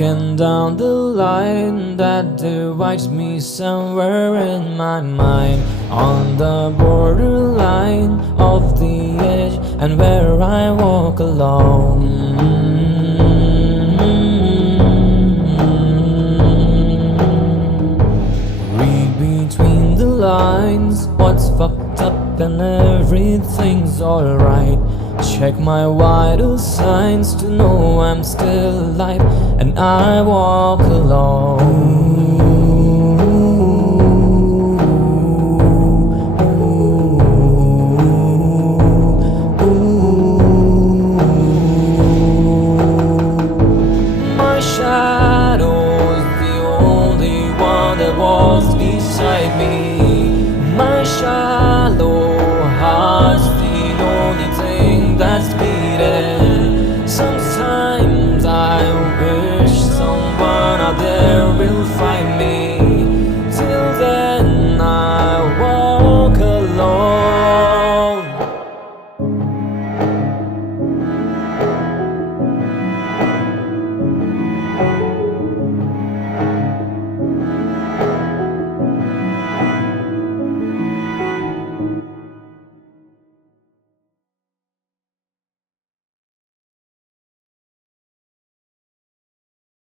walking down the line that divides me somewhere in my mind, on the borderline of the edge and where I walk alone. Read between the lines what's fucked up and everything's alright. Check my vital signs to know I'm still alive and I walk alone.